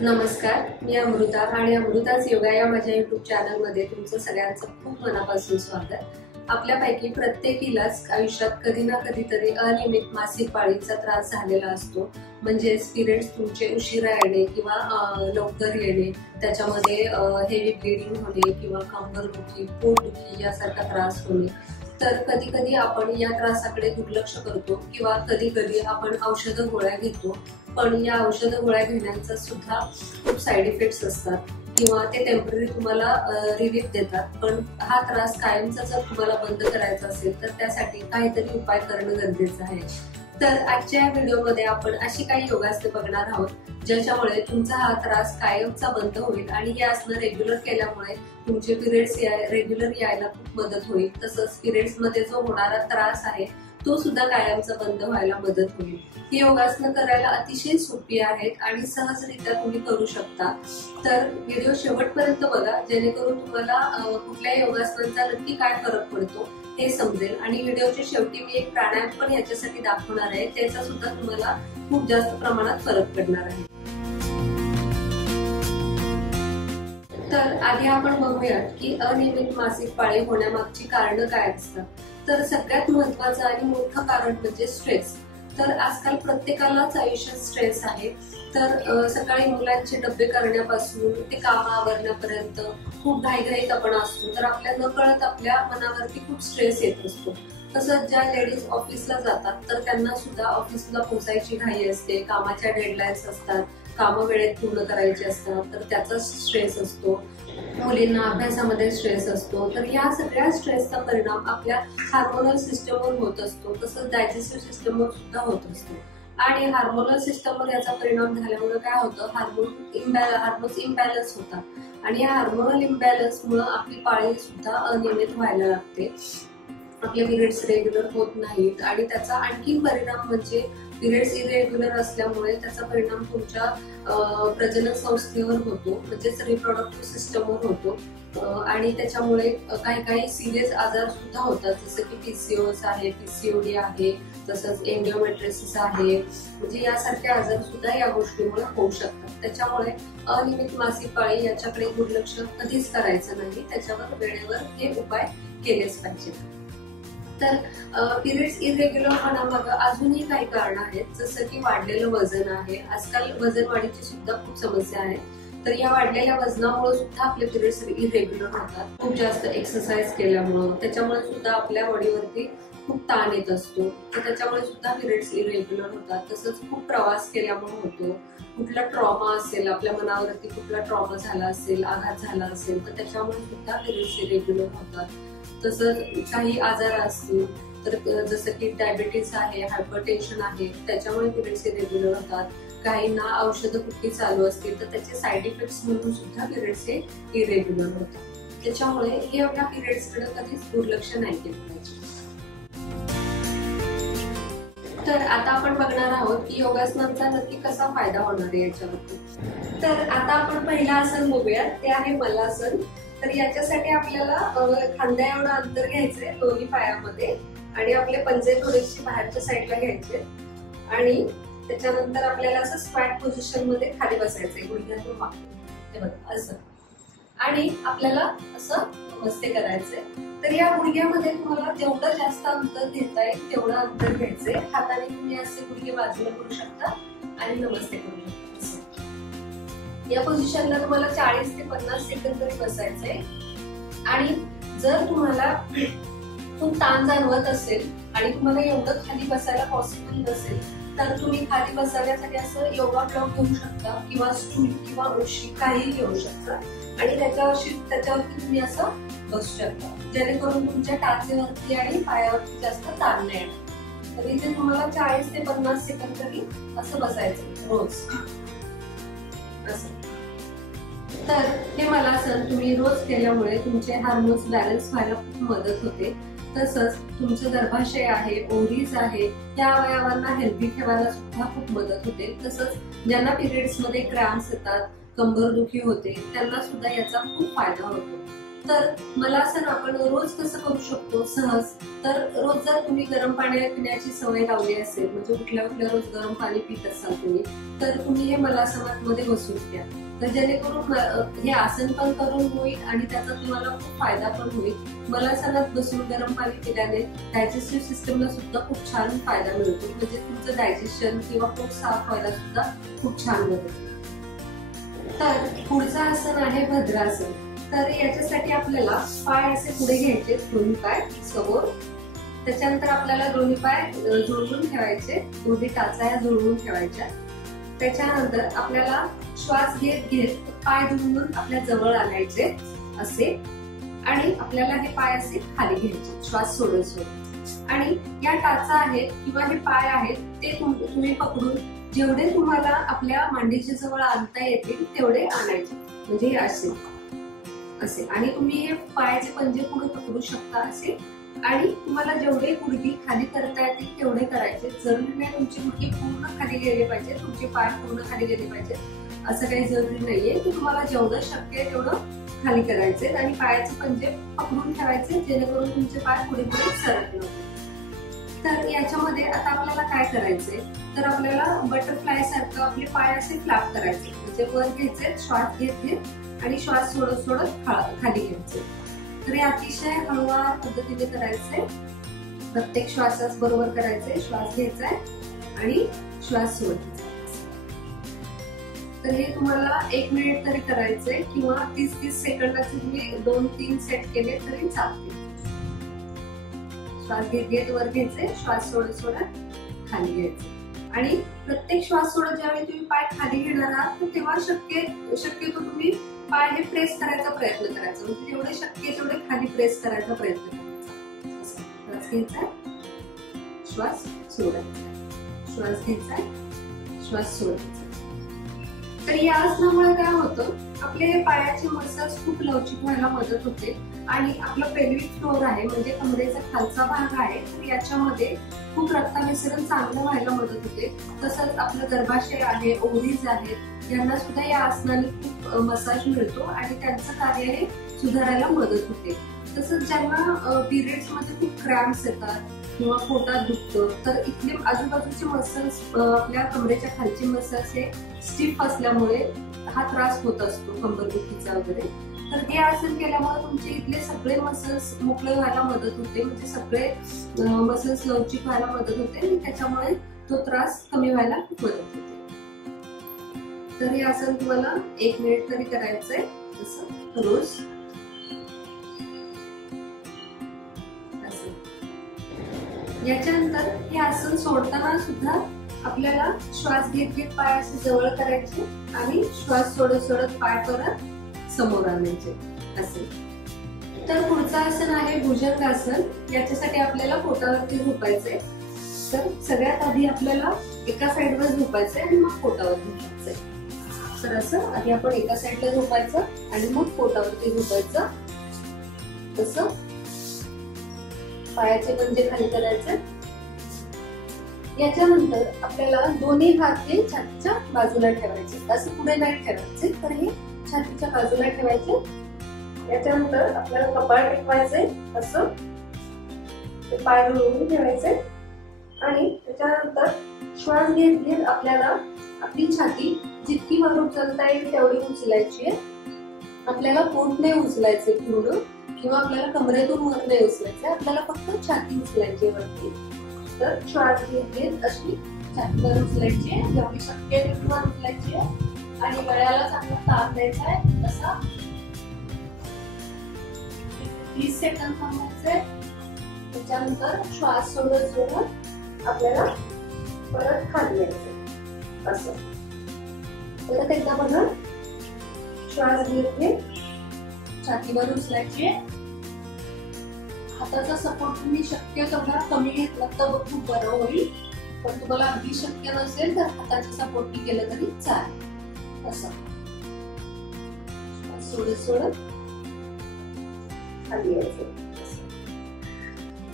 नमस्कार, मी अमृता आणि अमृताच योगा या माझ्या YouTube चॅनलमध्ये तुमचं सगळ्यांचं खूप मनापासून स्वागत। आपल्यापैकी प्रत्येकीलाच आयुष्यात कधी ना कधीतरी अनियमित मासिक पाळीचा त्रास झालेला असतो। म्हणजेच पिरियड्स तुमचे उशिरा येणे किंवा लवकर येणे, त्याच्यामध्ये हेवी ब्लीडिंग होणे किंवा कंबरदुखी, पोटदुखी यासारखा त्रास होणे। तर कधी कधी आपण या त्रासाकडे दुर्लक्ष करतो किंवा कधी कधी आपण औषध गोळ्या घेतो, पण या औषध गोळ्या घेण्याचा सुद्धा खूप साईड इफेक्ट्स असतात किंवा ते टेम्पररी तुम्हाला रिलीफ देतात। पण हा त्रास कायमचा जर तुम्हाला बंद करायचा असेल तर त्यासाठी काहीतरी उपाय करणं गरजेचं आहे। तर आजच्या या व्हिडिओमध्ये आपण अशी काही योगासने बघणार आहोत ज्याच्यामुळे तुमचा हा त्रास कायमचा बंद होईल आणि ही आसनं रेग्युलर केल्यामुळे तुमचे पिरियड्स रेग्युलर यायला खूप मदत होईल। तसंच पिरियड्स मध्ये जो होणारा त्रास आहे तो सुद्धा कायमचा बंद व्हायला मदत होईल। ही योगासनं करायला अतिशय सोपी आहेत आणि सहजरित्या तुम्ही करू शकता। तर व्हिडिओ शेवटपर्यंत बघा जेणेकरून तुम्हाला कुठल्या योगासनांचा नक्की काय फरक पडतो हे समजेल। आणि व्हिडिओच्या शेवटी मी एक प्राणायाम पण याच्यासाठी दाखवणार आहे, त्याचा सुद्धा तुम्हाला खूप जास्त प्रमाणात फरक पडणार आहे। तर आधी आपण बघूयात की अनियमित मासिक पाळी होण्यामागची कारणं काय असतात। तर सगळ्यात महत्त्वाचं आणि मोठं कारण म्हणजे स्ट्रेस। तर आजकाल प्रत्येकालाच आयुष्यात स्ट्रेस आहे। तर सकाळी मुलांचे डब्बे करण्यापासून ते काम आवरण्यापर्यंत खूप घाईघाईत आपण असतो, तर आपल्या नकळत आपल्या मनावरती खूप स्ट्रेस येत असतो। तसंच ज्या लेडीज ऑफिसला जातात तर त्यांना सुद्धा ऑफिसला पोहोचायची घाई असते, कामाच्या डेडलाईन्स असतात, कामं वेळेत पूर्ण करायची असतात, तर त्याचा स्ट्रेस असतो। मुलींना अभ्यासामध्ये स्ट्रेस असतो। तर या सगळ्या स्ट्रेसचा परिणाम आपल्या हार्मोनल सिस्टमवर होत असतो, तसंच डायजेस्टिव्ह सिस्टमवर सुद्धा होत असतो। आणि हार्मोनल सिस्टमवर याचा परिणाम झाल्यामुळे काय होतं, हार्मोन्स इम्बॅलन्स होतात आणि या हार्मोनल इम्बॅलन्समुळे आपली पाळी सुद्धा अनियमित व्हायला लागते, आपले पिरियड्स रेग्युलर होत नाहीत। आणि त्याचा आणखी परिणाम म्हणजे पिरियड्स इरेग्युलर असल्यामुळे त्याचा परिणाम तुमच्या प्रजनन संस्थेवर होतो, म्हणजेच रिप्रोडक्टिव्ह सिस्टमवर होतो। आणि त्याच्यामुळे काही काही सिरियस आजार सुद्धा होतात, जसं की पीसीओएस आहे, पीसीओडी आहे, तसंच एंडोमेट्रियोसिस आहे, म्हणजे यासारखे आजार सुद्धा या गोष्टीमुळे होऊ शकतात। त्याच्यामुळे अनियमित मासिक पाळी याच्याकडे दुर्लक्ष कधीच करायचं नाही, त्याच्यावर वेळेवर हे उपाय केलेच पाहिजेत। तर पिरियड्स इरेग्युलर होण्यामागे अजूनही काही कारण आहेत, जसं की वाढलेलं वजन आहे। आजकाल वजन वाढीची सुद्धा खूप समस्या आहे। तर या वाढलेल्या वजनामुळे सुद्धा आपले पिरियड्स इरेग्युलर होतात। खूप जास्त एक्सरसाइज केल्यामुळे त्याच्यामुळे सुद्धा आपल्या बॉडीवरती खूप ताण येत असतो, तर त्याच्यामुळे सुद्धा पिरियड्स इरेग्युलर होतात। तसंच खूप प्रवास केल्यामुळे होतो, कुठला ट्रॉमा असेल, आपल्या मनावरती कुठला ट्रॉमा झाला असेल, आघात झाला असेल, तर त्याच्यामुळे सुद्धा पिरियड्स इरेग्युलर होतात। तसंच काही आजार असतील, तर जसं की डायबिटीस आहे, हायपरटेन्शन आहे, त्याच्यामुळे पिरियड्स इरेग्युलर होतात। काहींना औषधं कुठली चालू असतील तर त्याचे साईड इफेक्ट्स म्हणून सुद्धा पिरियड्स हे इरेग्युलर होतात। त्याच्यामुळे हे आपल्या पिरियड्सकडे कधीच दुर्लक्ष नाही केलं पाहिजे। तर आता आपण बघणार आहोत की योगासनांचा नक्की कसा फायदा होणार आहे याच्यावरती। तर आता आपण पहिलं आसन बघूया, ते आहे मल्लासन। तर याच्यासाठी आपल्याला खांद्या एवढं अंतर घ्यायचंय दोन्ही पायामध्ये आणि आपले पंजे थोडेसे बाहेरच्या साईडला घ्यायचे आणि त्याच्यानंतर आपल्याला असं स्क्वॅट पोझिशन मध्ये खाली बसायचंय, गुडघ्यातून मागे हे बघा असं, आणि आपल्याला असं नमस्ते करायचंय। तर या गुडघ्यामध्ये तुम्हाला जेवढं जास्त अंतर घेता येईल तेवढं अंतर घ्यायचंय। हाताने तुम्ही असे गुडघे बाजूला करू शकता आणि नमस्ते करू शकता। या पोझिशनला तुम्हाला 40 ते 50 सेकंद तरी बसायचंय। आणि जर तुम्हाला खूप ताण जाणवत असेल आणि तुम्हाला एवढं खाली बसायला पॉसिबल नसेल तर तुम्ही खाली बसण्यासाठी असं योगा ब्लॉक घेऊ शकता किंवा स्टूल किंवा उशी काही घेऊ शकता आणि त्याच्यावरती तुम्ही असं बसू शकता, जेणेकरून तुमच्या टाचेवरती आणि पायावरती जास्त ताण नाही येणार। तर इथे तुम्हाला 40 ते 50 सेकंद तरी असं बसायचं रोज असं। तर हे मल्लासन तुम्ही रोज केल्यामुळे तुमचे हार्मोन्स बॅलन्स व्हायला खूप मदत होते। तसंच तुमचं गर्भाशय आहे, ओव्हरीज आहे, या अवयवांना हेल्दी ठेवायला सुद्धा खूप मदत होते। तसंच ज्यांना पिरियड्स मध्ये क्रॅम्प्स येतात, कंबरदुखी होते, त्यांना सुद्धा याचा खूप फायदा होतो। तर मलासन आपण रोज कसं करू शकतो सहज. तर रोज जर तुम्ही गरम पाणी पिण्याची सवय लावली असेल, म्हणजे उठल्या उठल्या रोज गरम पाणी पित असाल तुम्ही, तर तुम्ही हे मलासनामध्ये बसून घ्या. तर जेणेकरून हे आसन पण करून होईल आणि त्याचा तुम्हाला खूप फायदा पण होईल. मलासनात बसून गरम पाणी पिल्याने डायजेस्टिव्ह सिस्टमला सुद्धा खूप छान फायदा मिळतो, म्हणजे तुमचं डायजेशन किंवा पोट साफ व्हायला सुद्धा खूप छान होतं. तर पुढचं आसन आहे भद्रासन. तर याच्यासाठी आपल्याला पाय असे पुढे घ्यायचे, दोन्ही पाय समोर. त्याच्यानंतर आपल्याला दोन्ही पाय जुळवून ठेवायचे, दोन्ही टाचा ह्या जुळवून ठेवायच्या. त्याच्यानंतर आपल्याला श्वास घेत घेत पाय दुमडून आपल्या जवळ आणायचे असे, आणि आपल्याला हे पाय असे खाली घ्यायचे श्वास सोडत सोडत. आणि या टाचा आहेत किंवा हे पाय आहेत ते तुम्ही पकडून जेवढे तुम्हाला आपल्या मांडीच्या जवळ आणता येतील तेवढे आणायचे, म्हणजे हे असे असे. आणि तुम्ही हे पायाचे पंजे पुढे पकडू शकता असे, आणि तुम्हाला जेवढे गुडघे खाली करता येतील तेवढे करायचे. जरुरी नाही तुमची गुडघे पूर्ण खाली गेले पाहिजे, तुमचे पाय पूर्ण खाली गेले पाहिजे असं काही जरुरी नाहीये. की तुम्हाला जेवढं शक्य आहे तेवढं खाली करायचे आणि पायाचे पंजे पकडून ठेवायचे, जेणेकरून तुमचे पाय पुढे पुढे सरकले. तर याच्यामध्ये आता आपल्याला काय करायचंय, तर आपल्याला बटरफ्लाय सारखं आपले पाय असे फ्लॅप करायचे, म्हणजे वर घ्यायचे श्वास घेत घेत आणि श्वास सोडत सोडत खाली घ्यायचे. तर हे अतिशय हळूवार पद्धतीने करायचंय. प्रत्येक श्वासास बरोबर करायचंय, श्वास घ्यायचाय आणि श्वास सोडायचा. तर हे तुम्हाला 1 मिनिट तरी करायचंय, किंवा 30-30 सेकंदाचे तुम्ही 2-3 सेट केले तरी चालते. श्वास घेत घेत वर घ्यायचे, श्वास सोडत सोडत खाली घ्यायचे. आणि प्रत्येक श्वास सोडत ज्यावेळी तुम्ही पाय खाली घेणार आहात, तर तेव्हा शक्यतो तुम्ही पाय हे प्रेस करायचा प्रयत्न करायचा, म्हणजे जेवढे शक्य तेवढे खाली प्रेस करायचा प्रयत्न करायचा. श्वास घ्यायचा, श्वास सोडायचा, श्वास घ्यायचा, श्वास सोडायचा. तर या आसनामुळे काय होतं, आपले पायाचे मसल्स खूप लवचिक व्हायला मदत होते, आणि आपला पेल्विक फ्लोर आहे म्हणजे कमरेचा खालचा भाग आहे, तर याच्यामध्ये खूप रक्ताभिसरण चांगलं व्हायला मदत होते. तसंच आपलं गर्भाशय आहे, ओव्हरीज आहेत, यांना सुद्धा या आसनाने खूप मसाज मिळतो आणि त्यांचं कार्य हे सुधारायला मदत होते. तसंच ज्यांना पिरियड्स मध्ये खूप क्रॅम्प्स येतात किंवा पोटात दुखतं, तर इथले आजूबाजूचे मसल्स, आपल्या कमरेच्या खालचे मसल्स हे स्टिफ असल्यामुळे हा त्रास होत असतो कंबरदुखीचा वगैरे. तर हे आसन केल्यामुळे तुमचे इथले सगळे मसल्स मोकळे व्हायला मदत होते, म्हणजे सगळे मसल्स लवचिक व्हायला मदत होते आणि त्याच्यामुळे तो त्रास कमी व्हायला मदत होते. तर हे आसन तुम्हाला 1 मिनिट तरी करायचंय असं रोज. याच्यानंतर हे आसन सोडताना सुद्धा आपल्याला श्वास घेत घेत पाय असे जवळ करायचे आणि श्वास सोडत सोडत पाय परत समोर आणायचे असे. तर पुढचं आसन आहे भुजंगासन. याच्यासाठी आपल्याला पोटावरती झोपायचंय. तर सगळ्यात आधी आपल्याला एका साईडवर झोपायचंय आणि मग पोटावर झोपायचंय. तर असं आधी आपण एका साईडला झोपायचं आणि मग पोटावरती झोपायचं. तसं पायाचे पंजे खाली करायचे. याच्यानंतर आपल्याला दोन्ही हात हे छातीच्या बाजूला ठेवायचे, असं पुढे नाही ठेवायचे, तर हे छातीच्या बाजूला ठेवायचे. याच्यानंतर आपल्याला कपाळ टेकवायचे, असं पाय जुळवून ठेवायचे आणि त्याच्यानंतर श्वास घेत घेत आपल्याला आपली छाती जितकी वर उचलता येईल तेवढी उचलायची आहे. आपल्याला पोट नाही उचलायचे पूर्ण, किंवा आपल्याला कमरेतून वर नाही उचलायचे, आपल्याला फक्त छाती उचलायची वरती. तर श्वास घेत घेत अशी छाती वर उचलायची आहे, जेवढी शक्य आहे तेवढी वर उचलायची आहे आणि गळ्याला चांगला ताण द्यायचा आहे. असा 30 सेकंद थांबायचे. त्याच्यानंतर श्वास सोडत सोडत आपल्याला परत खाली यायचं असं. परत एकदा बघा, श्वास घेत घेत छातीवर उचलायची आहे. हाताचा सपोर्ट तुम्ही शक्य तेवढा कमी घेतला तर खूप बरं होईल, पण तुम्हाला अगदी शक्य नसेल तर हाताचा सपोर्ट केलं तरी चालेल. असं सोडत सोडत खाली यायचं.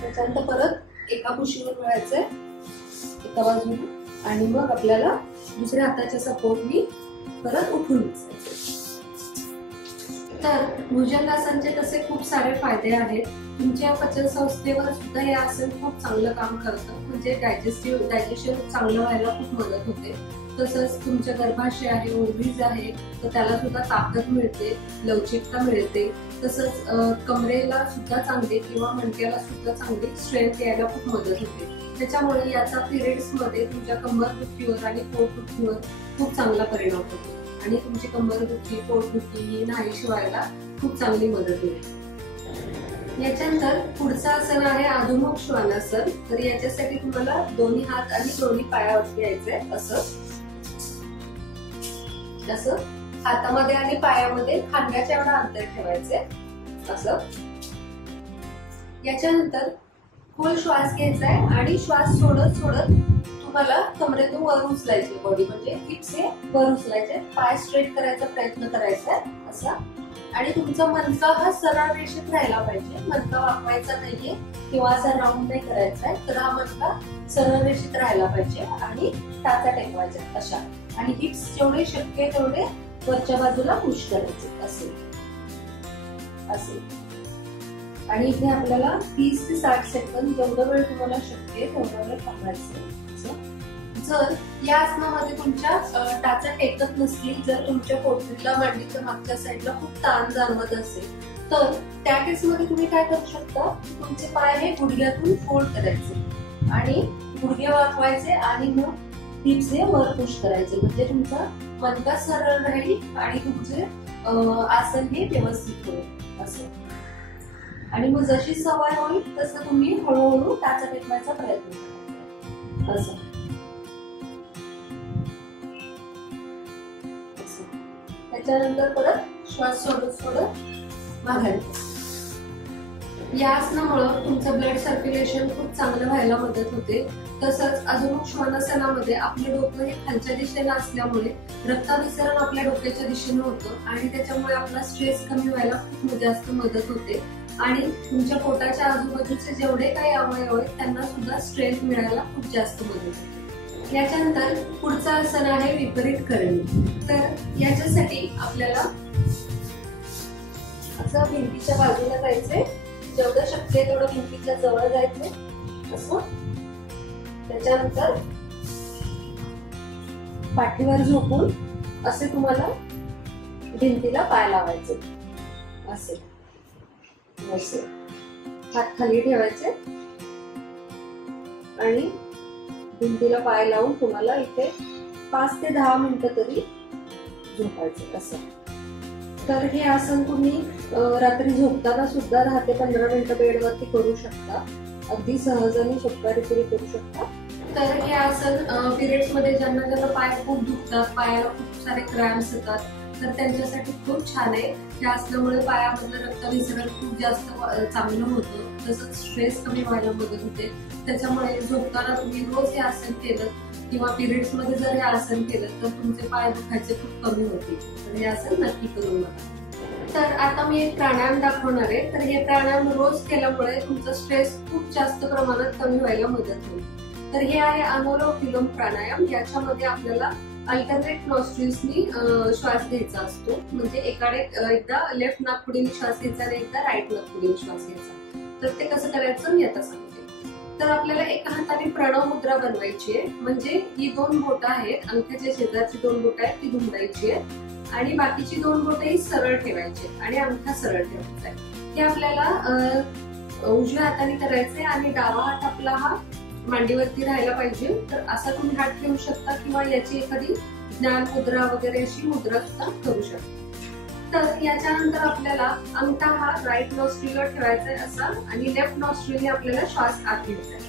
त्याच्यानंतर परत एका कुशीवर वळायचंय एका बाजूला आणि मग आपल्याला दुसऱ्या हाताच्या सपोर्टनी परत उठून बसायचं. तर भुजंगासनचे तसे खूप सारे फायदे आहेत. तुमच्या पचन संस्थेवर सुद्धा हे आसन खूप चांगलं काम करतं, म्हणजे डायजेशन चांगलं व्हायला खूप मदत होते. तसंच तुमच्या गर्भाशय आहे, ओव्हरीज आहे, तर त्याला सुद्धा ताकद मिळते, लवचिकता मिळते. तसंच कमरेला सुद्धा चांगली किंवा मणक्याला सुद्धा चांगली स्ट्रेंथ यायला खूप मदत होते. त्याच्यामुळे याचा पिरियड्स मध्ये तुमच्या कंबरदुखीवर आणि पोटदुखीवर खूप चांगला परिणाम होतो आणि तुमची कंबरदुखी, पोटदुखी ही नाहीशी व्हायला खूप चांगली मदत होते. याच्यानंतर पुढचं आसन आहे अधोमुख श्वानासन. तर याच्यासाठी तुम्हाला दोन्ही हात आणि दोन्ही पायावरती यायचंय. असं हातामध्ये आणि पायामध्ये खांद्याच्या एवढं अंतर ठेवायचंय असं. याच्यानंतर खोल श्वास घ्यायचाय आणि श्वास सोडत सोडत तुम्हाला कमरेतून वर उचलायची बॉडी, म्हणजे हिप्स हे वर उचलायचे, पाय स्ट्रेट करायचा प्रयत्न करायचा असा. आणि तुमचा मनका हा सरळ रेषेत राहायला पाहिजे, मनका वाकवायचा नाहीये किंवा असा राऊंड नाही करायचा आहे. तर हा मनका सरळ रेषेत राहायला पाहिजे आणि टाचा टेकवायचा अशा. आणि हिप्स जेवढे शक्य तेवढे वरच्या बाजूला पुश करायचे असे. आणि इथे आपल्याला 30 ते 60 सेकंद जेवढा वेळ तुम्हाला शक्य आहे तेवढा वेळ थांबायचं. जर या आसनामध्ये तुमच्या टाचा टेकत नसली, जर तुमच्या पोटरीला मांडीच्या मागच्या साईडला खूप ताण जाणवत असेल, तर त्या केसमध्ये तुम्ही काय करू शकता, तुमचे पाय हे गुडघ्यातून फोल्ड करायचे आणि गुडघे वाकवायचे आणि मग हिप्स हे वर पुश करायचे, म्हणजे तुमचा मनका सरळ राहील आणि तुमचे आसन हे व्यवस्थित होईल असं. आणि मग जशी सवय होईल तसं तुम्ही हळूहळू टाचा टेकवायचा प्रयत्न करायचा असं. त्याच्यानंतर परत श्वास सोडत सोडत माघारी. या आसनामुळे तुमचं ब्लड सर्क्युलेशन खूप चांगलं व्हायला मदत होते. तसंच अधोमुख श्वानासनामध्ये आपले डोकं हे खालच्या दिशेने असल्यामुळे रक्ताभिसरण आपल्या डोक्याच्या दिशेने होतं आणि त्याच्यामुळे आपला स्ट्रेस कमी व्हायला खूप जास्त मदत होते. आणि तुमच्या पोटाच्या आजूबाजूचे जेवढे काही अवयव आहेत त्यांना सुद्धा स्ट्रेंथ मिळायला खूप जास्त मदत होते. याच्यानंतर पुढचं आसन आहे विपरीत करणी. तर याच्यासाठी आपल्याला असं भिंतीच्या बाजूला जायचंय, जेवढं शक्य आहे तेवढं भिंतीच्या जवळ जायचंय असं. त्याच्यानंतर पाठीवर झोपून असे तुम्हाला भिंतीला पाय लावायचे असे. हात खाली ठेवायचे आणि भिंतीला पाय लावून तुम्हाला इथे 5 ते 10 मिनिटं तरी झोपायचं असं. तर हे आसन तुम्ही रात्री झोपताना सुद्धा 10 ते 15 मिनिटं बेडवरती करू शकता, अगदी सहज आणि सोप्या रीतीने करू शकता. तर हे आसन पिरियड्स मध्ये ज्यांना पाय खूप दुखतात, पायाला खूप सारे क्रॅम्प्स येतात, तर त्यांच्यासाठी खूप छान आहे. या आसनामुळे पायामधलं रक्ताभिसरण खूप जास्त चांगलं होतं, तसंच स्ट्रेस कमी व्हायला मदत होते. त्याच्यामुळे झोपताना तुम्ही रोज हे आसन केलं किंवा पिरियड्स मध्ये जर हे आसन केलं तर तुमचे पाय दुखायचे खूप कमी होतील. तर हे आसन नक्की करू नका. तर आता मी एक प्राणायाम दाखवणार आहे. तर हे प्राणायाम रोज केल्यामुळे तुमचा स्ट्रेस खूप जास्त प्रमाणात कमी व्हायला मदत होईल. तर हे आहे अनुलोम विलोम प्राणायाम. याच्यामध्ये आपल्याला अल्टरनेट नॉस्ट्रिल्सनी श्वास घ्यायचा असतो, म्हणजे एकदा लेफ्ट नाकपुडीने श्वास घ्यायचा आणि एकदा राईट नाकपुडीने श्वास घ्यायचा. तर ते कसं करायचं मी आता सांगते. तर आपल्याला एका हाताने प्रणव मुद्रा बनवायची आहे, म्हणजे ही 2 बोटं आहेत, अंगठ्याच्या शेजारची 2 बोटं आहेत ती दुमडायची आहे आणि बाकीची 2 बोटं ही सरळ ठेवायची आणि अंगठा सरळ ठेवायचा आहे. हे आपल्याला उजव्या हाताने करायचंय आणि डावा हात आपला हा मांडीवरती राहायला पाहिजे. तर असा तुम्ही हात ठेवू शकता किंवा याची एखादी ज्ञान मुद्रा वगैरे अशी मुद्रा सुद्धा करू शकता. तर याच्यानंतर आपल्याला अंगठा हा राईट नॉस्ट्रिलवर ठेवायचा आहे असा आणि लेफ्ट नॉस्ट्रिलने आपल्याला श्वास आत घ्यायचा आहे.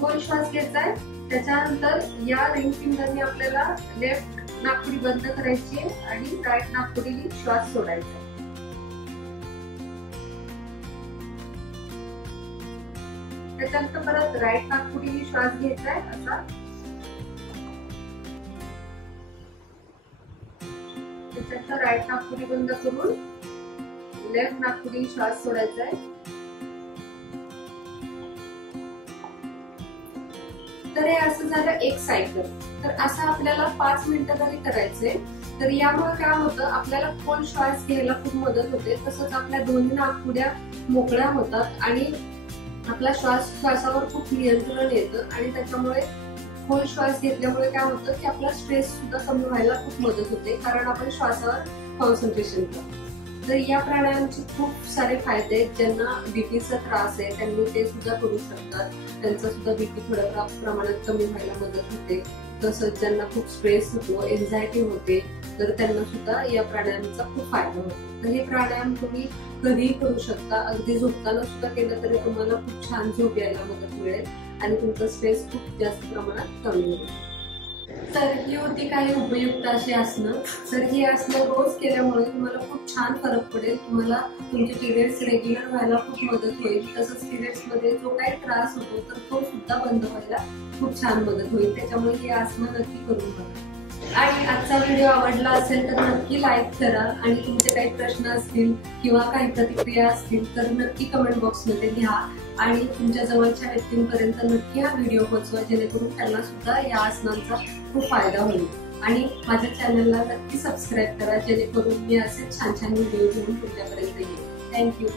खोल श्वास घ्यायचा आहे. त्याच्यानंतर या रिंग फिंगरने आपल्याला लेफ्ट नाकपुडी बंद करायची आहे आणि राईट नाकपुडीने श्वास सोडायचा आहे. त्याच्यानंतर परत राईट नाकपुडीने श्वास घ्यायचा आहे असा. त्याच्यानंतर राईट नाकपुडी बंद करून लेफ्ट नाकपुडीने श्वास सोडायचा आहे. तर हे असं झालं एक सायकल. तर असं आपल्याला 5 मिनिटं तरी करायचंय. तर यामुळे काय होतं, आपल्याला खोल श्वास घ्यायला खूप मदत होते, तसंच आपल्या दोन्ही नाकपुड्या मोकळ्या होतात आणि आपला श्वासावर खूप नियंत्रण येतं आणि त्याच्यामुळे खोल श्वास घेतल्यामुळे काय होतं की आपला स्ट्रेस सुद्धा कमी व्हायला खूप मदत होते, कारण आपण श्वासावर कॉन्सन्ट्रेशन करतो. तर या प्राणायामचे खूप सारे फायदे आहेत. ज्यांना बीपीचा त्रास आहे त्यांनी ते सुद्धा करू शकतात. त्यांचा सुद्धा बीपी थोड्या प्रमाणात कमी व्हायला मदत होते. तसंच ज्यांना खूप स्ट्रेस होतो, एन्झायटी होते, तर त्यांना सुद्धा या प्राणायामाचा खूप फायदा होतो. तर हे प्राणायाम तुम्ही कधीही करू शकता. अगदी झोपताना सुद्धा केलं तरी तुम्हाला खूप छान झोप यायला मदत मिळेल आणि तुमचा स्ट्रेस खूप जास्त प्रमाणात कमी होईल. तर ही होती काही उपयुक्त अशी आसनं. तर ही आसनं रोज केल्यामुळे तुम्हाला खूप छान फरक पडेल. तुम्हाला तुमचे पिरियड्स रेग्युलर व्हायला खूप मदत होईल. तसंच पिरियड्स मध्ये जो काही त्रास होतो तर तो सुद्धा बंद व्हायला खूप छान मदत होईल. त्याच्यामुळे ही आसनं नक्की करून बघा. आणि आजचा व्हिडिओ आवडला असेल तर नक्की लाईक करा आणि तुमचे काही प्रश्न असतील किंवा काही प्रतिक्रिया असतील तर नक्की कमेंट बॉक्समध्ये लिहा आणि तुमच्या जवळच्या व्यक्तींपर्यंत नक्की हा व्हिडिओ पोहोचवा, जेणेकरून त्यांना सुद्धा या आसनांचा खूप फायदा होईल. आणि माझ्या चॅनलला नक्की सबस्क्राईब करा, जेणेकरून मी असे छान छान व्हिडिओ घेऊन तुमच्यापर्यंत येईल. थँक्यू.